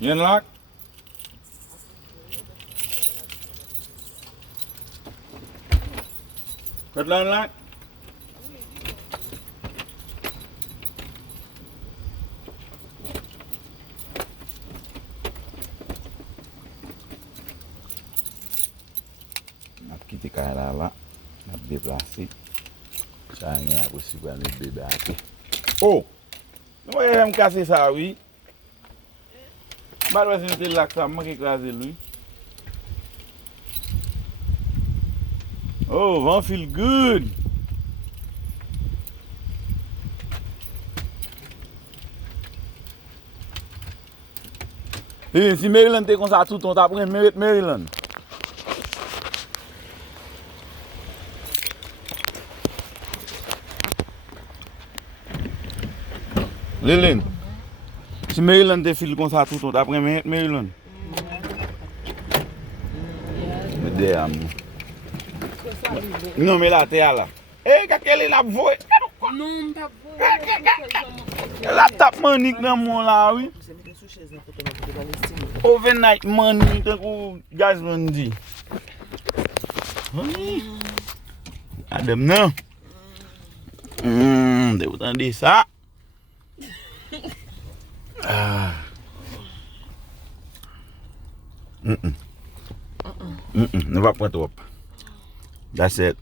Yen lak. Kat lan lak. Nak kita kaya la. Nak déplacer. Chanya aku si gwa le bébé ate. Oh! Nou yon kase sa oui. Bat wè si nou te lak sa, mwen ki ekraze lui. Oh, van feel good. Si Maryland te kon sa tout ton, ta pren Maryland. Lilin, si Maryland te fil kon sa tout ton, ta pren Maryland. Me de am. Non, mais là, t'es là. Eh, kakele la voye. Non, t'as pas. La tap manik nan mon la, oui. Overnight money, tan kou Jasmine di. Adam nan. De ou tan di sa. Ne va prendre trop. That's it.